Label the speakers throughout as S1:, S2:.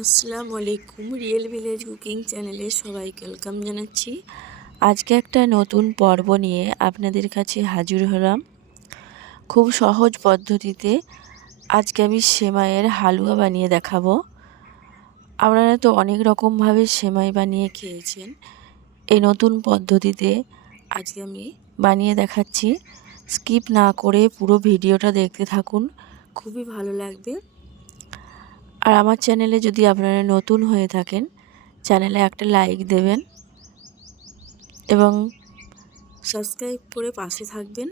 S1: আসসালামু আলাইকুম real village cooking চ্যানেলে সবাইকে ওয়েলকাম জানাচ্ছি। আজকে একটা নতুন পর্ব নিয়ে আপনাদের কাছে হাজির হলাম। খুব সহজ পদ্ধতিতে আজকে আমি সেমাইয়ের হালুয়া বানিয়ে দেখাবো। আপনারা তো অনেক রকমভাবে সেমাই বানিয়ে খেয়েছেন। এই নতুন পদ্ধতিতে আজকে আমি বানিয়ে দেখাচ্ছি। স্কিপ না করে পুরো ভিডিওটা দেখতে থাকুন। খুবই ভালো লাগবে। আর আমার চ্যানেলে যদি আপনারা নতুন হয়ে থাকেন, চ্যানেলে একটা লাইক দেবেন এবং সাবস্ক্রাইব করে পাশে থাকবেন।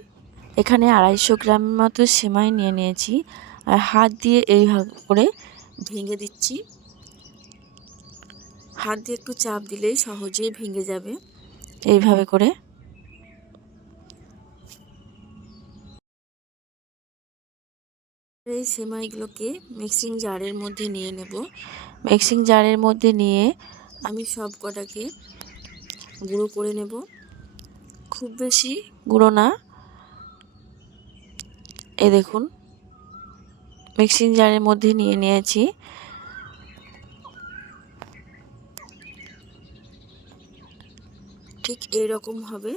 S1: এখানে আড়াইশো গ্রাম মতো সেমাই নিয়ে নিয়েছি আর হাত দিয়ে এইভাবে করে ভেঙে দিচ্ছি। হাত দিয়ে একটু চাপ দিলেই সহজেই ভেঙে যাবে। এইভাবে করে এই সেমাইগুলোকে মিক্সিং জারের মধ্যে নিয়ে নেব। মিক্সিং জারের মধ্যে নিয়ে আমি সব কটাকে গুঁড়ো করে নেব। খুব বেশি গুঁড়ো না। এ দেখুন, মিক্সিং জারের মধ্যে নিয়ে নিয়েছি। ঠিক এইরকম হবে।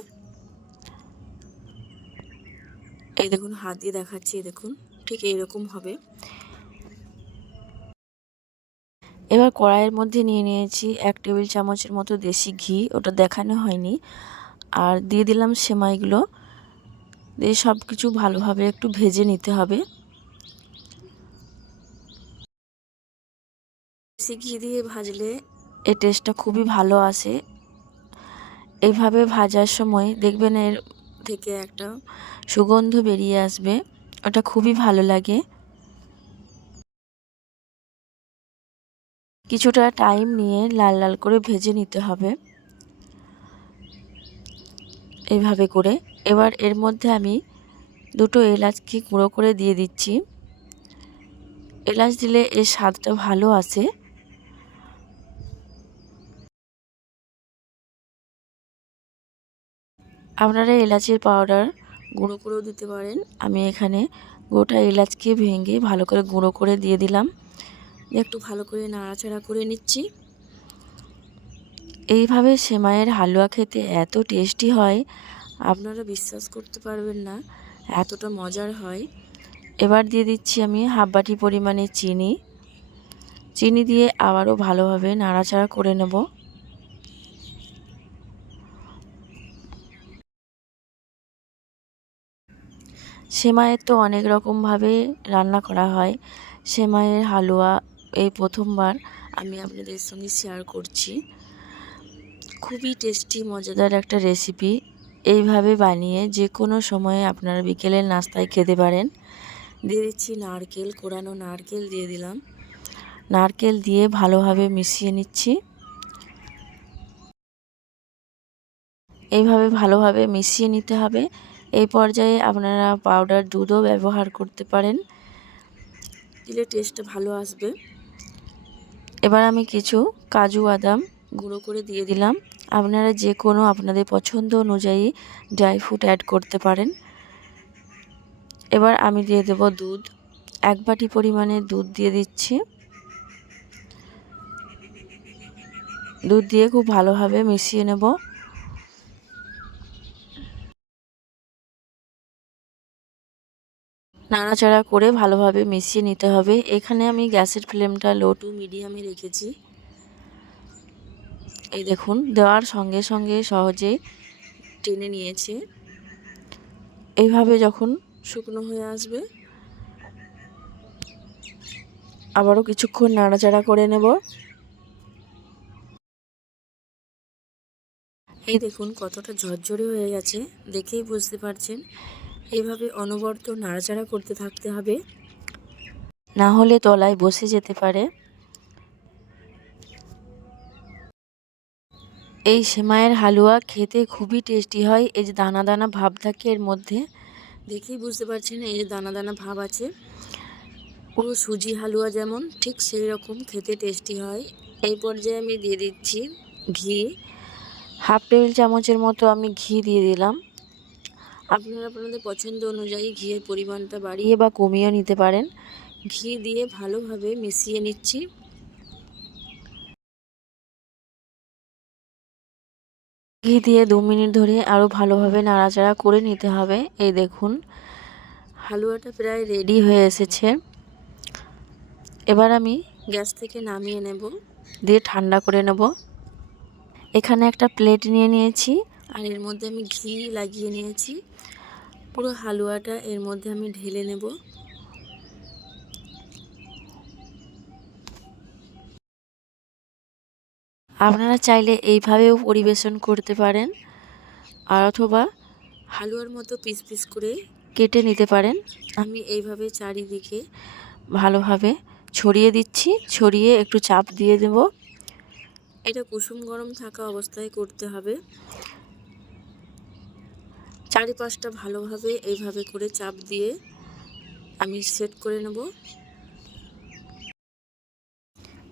S1: এই দেখুন, হাত দিয়ে দেখাচ্ছি দেখুন। ঠিক এইরকম হবে। এবার কড়াইয়ের মধ্যে নিয়ে নিয়েছি এক টেবিল চামচের মতো দেশি ঘি ওটা দেখানো হয়নি। আর দিয়ে দিলাম সেমাইগুলো। দিয়ে সব কিছু ভালোভাবে একটু ভেজে নিতে হবে। দেশি ঘি দিয়ে ভাজলে এই টেস্টটা খুবই ভালো আসে। এইভাবে ভাজার সময় দেখবেন এর থেকে একটা সুগন্ধ বেরিয়ে আসবে। ওটা খুবই ভালো লাগে। কিছুটা টাইম নিয়ে লাল লাল করে ভেজে নিতে হবে। এইভাবে করে। এবার এর মধ্যে আমি দুটো এলাচকে গুঁড়ো করে দিয়ে দিচ্ছি। এলাচ দিলে এর স্বাদটা ভালো আসে। আপনারা এলাচের পাউডার গুঁড়ো করেও দিতে পারেন। আমি এখানে গোটা এলাচকে ভেঙে ভালো করে গুঁড়ো করে দিয়ে দিলাম। একটু ভালো করে নাড়াচাড়া করে নিচ্ছি। এইভাবে সেমাইয়ের হালুয়া খেতে এত টেস্টি হয়, আপনারা বিশ্বাস করতে পারবেন না, এতটা মজার হয়। এবার দিয়ে দিচ্ছি আমি হাফ বাটি পরিমাণে চিনি। চিনি দিয়ে আবারও ভালোভাবে নাড়াচাড়া করে নেব। সেমাইয়ের তো অনেক রকমভাবে রান্না করা হয়। সেমাইয়ের হালুয়া এই প্রথমবার আমি আপনাদের সঙ্গে শেয়ার করছি। খুবই টেস্টি মজাদার একটা রেসিপি এইভাবে বানিয়ে যে কোনো সময়ে আপনারা বিকেলের নাস্তায় খেতে পারেন। দিয়ে দিচ্ছি নারকেল, কোরানো নারকেল দিয়ে দিলাম। নারকেল দিয়ে ভালোভাবে মিশিয়ে নিচ্ছি। এইভাবে ভালোভাবে মিশিয়ে নিতে হবে। এই পর্যায়ে আপনারা পাউডার দুধও ব্যবহার করতে পারেন। দিলে টেস্টটা ভালো আসবে। এবার আমি কিছু কাজু বাদাম গুঁড়ো করে দিয়ে দিলাম। আপনারা যে কোনো আপনাদের পছন্দ অনুযায়ী ড্রাই ফ্রুট অ্যাড করতে পারেন। এবার আমি দিয়ে দেব দুধ। এক বাটি পরিমাণে দুধ দিয়ে দিচ্ছি। দুধ দিয়ে খুব ভালোভাবে মিশিয়ে নেব। নাড়াচাড়া করে ভালোভাবে মিশিয়ে নিতে হবে। এখানে আমি গ্যাসের ফ্লেমটা লো টু মিডিয়ামে রেখেছি। এই দেখুন, দেওয়ার সঙ্গে সঙ্গে সহজে টেনে নিয়েছে। এইভাবে যখন শুকনো হয়ে আসবে, আবারও কিছুক্ষণ নাড়াচাড়া করে নেব। এই দেখুন, কতটা ঝরঝরে হয়ে গেছে, দেখেই বুঝতে পারছেন। এভাবে অনবরত নাড়াচাড়া করতে থাকতে হবে। না হলে তলায় বসে যেতে পারে। এই সেমাইয়ের হালুয়া খেতে খুবই টেস্টি হয়। এই যে দানা দানা ভাব থাকে এর মধ্যে। দেখেই বুঝতে পারছেন এই যে দানা দানা ভাব আছে। পুরো সুজি হালুয়া যেমন ঠিক সেই রকম খেতে টেস্টি হয়। এই পর্যায়ে আমি দিয়ে দিচ্ছি ঘি। হাফ টেবিল চামচের মতো আমি ঘি দিয়ে দিলাম। আপনারা আপনাদের পছন্দ অনুযায়ী ঘিয়ের পরিমাণটা বাড়িয়ে বা কমিয়ে নিতে পারেন। ঘি দিয়ে ভালোভাবে মিশিয়ে নিচ্ছি। ঘি দিয়ে দু মিনিট ধরে আরও ভালোভাবে নাড়াচাড়া করে নিতে হবে। এই দেখুন হালুয়াটা প্রায় রেডি হয়ে এসেছে। এবার আমি গ্যাস থেকে নামিয়ে নেব দিয়ে ঠান্ডা করে নেব। এখানে একটা প্লেট নিয়ে নিয়েছি। আর এর মধ্যে আমি ঘি লাগিয়ে নিয়েছি। পুরো হালুয়াটা এর মধ্যে আমি ঢেলে নেব। আপনারা চাইলে এইভাবেও পরিবেশন করতে পারেন আর অথবা হালুয়ার মতো পিস পিস করে কেটে নিতে পারেন। আমি এইভাবে চারিদিকে ভালোভাবে ছড়িয়ে দিচ্ছি, ছড়িয়ে একটু চাপ দিয়ে দেব। এটা কুসুম গরম থাকা অবস্থায় করতে হবে। চারিপাশটা ভালোভাবে এইভাবে করে চাপ দিয়ে আমি সেট করে নেব।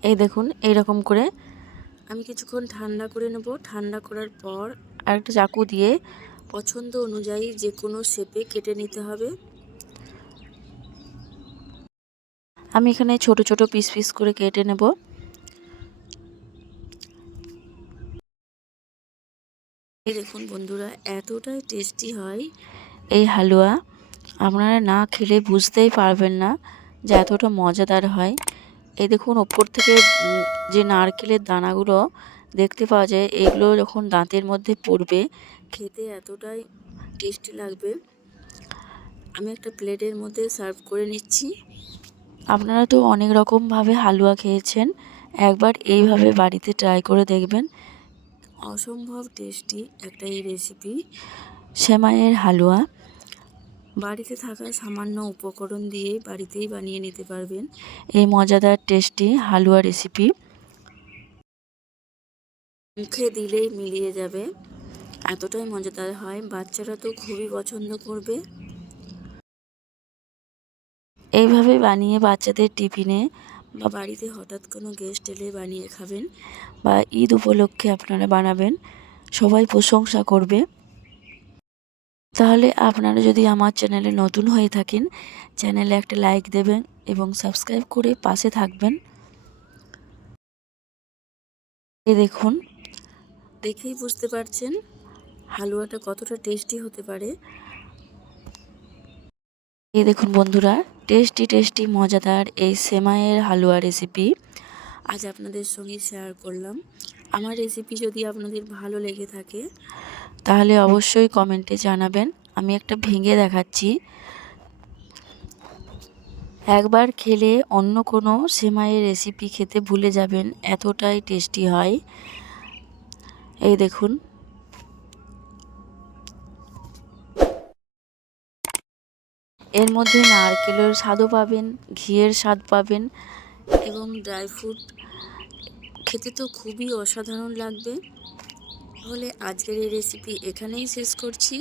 S1: এই দেখুন, এইরকম করে আমি কিছুক্ষণ ঠান্ডা করে নেব। ঠান্ডা করার পর আরেকটা চাকু দিয়ে পছন্দ অনুযায়ী যে কোনো শেপে কেটে নিতে হবে। আমি এখানে ছোট ছোট পিস পিস করে কেটে নেব। এই দেখুন বন্ধুরা, এতটাই টেস্টি হয় এই হালুয়া। আপনারা না খেলে বুঝতেই পারবেন না যে এতটা মজাদার হয়। এই দেখুন, ওপর থেকে যে নারকেলের দানাগুলো দেখতে পাওয়া যায়, এগুলো যখন দাঁতের মধ্যে পড়বে, খেতে এতটাই টেস্টি লাগবে। আমি একটা প্লেটের মধ্যে সার্ভ করে নিচ্ছি। আপনারা তো অনেক রকমভাবে হালুয়া খেয়েছেন, একবার এইভাবে বাড়িতে ট্রাই করে দেখবেন। অসম্ভব টেস্টি একটা এই রেসিপি সেমাইয়ের হালুয়া। বাড়িতে থাকা সামান্য উপকরণ দিয়ে বাড়িতেই বানিয়ে নিতে পারবেন। এই মজাদার টেস্টি হালুয়া রেসিপি মুখে দিলেই মিলিয়ে যাবে। এতটাই মজাদার হয় বাচ্চারা তো খুবই পছন্দ করবে। এইভাবে বানিয়ে বাচ্চাদের টিফিনে বা বাড়িতে হঠাৎ কোনো গেস্ট এলে বানিয়ে খাবেন বা ঈদ উপলক্ষে আপনারা বানাবেন, সবাই প্রশংসা করবে। তাহলে আপনারা যদি আমার চ্যানেলে নতুন হয়ে থাকেন, চ্যানেলে একটা লাইক দেবেন এবং সাবস্ক্রাইব করে পাশে থাকবেন। এ দেখুন, দেখেই বুঝতে পারছেন হালুয়াটা কতটা টেস্টি হতে পারে। এ দেখুন বন্ধুরা টেস্টি টেস্টি মজাদার এই সেমাইয়ের হালুয়া রেসিপি আজ আপনাদের সঙ্গে শেয়ার করলাম। আমার রেসিপি যদি আপনাদের ভালো লেগে থাকে, তাহলে অবশ্যই কমেন্টে জানাবেন। আমি একটা ভেঙে দেখাচ্ছি। একবার খেলে অন্য কোনো সেমাইয়ের রেসিপি খেতে ভুলে যাবেন, এতটাই টেস্টি হয়। এই দেখুন। এর মধ্যে নারকেলের স্বাদও পাবেন, ঘিয়ের স্বাদ পাবেন এবং ড্রাই ফ্রুট খেতে তো খুবই অসাধারণ লাগবে। তাহলে আজকের এই রেসিপি এখানেই শেষ করছি।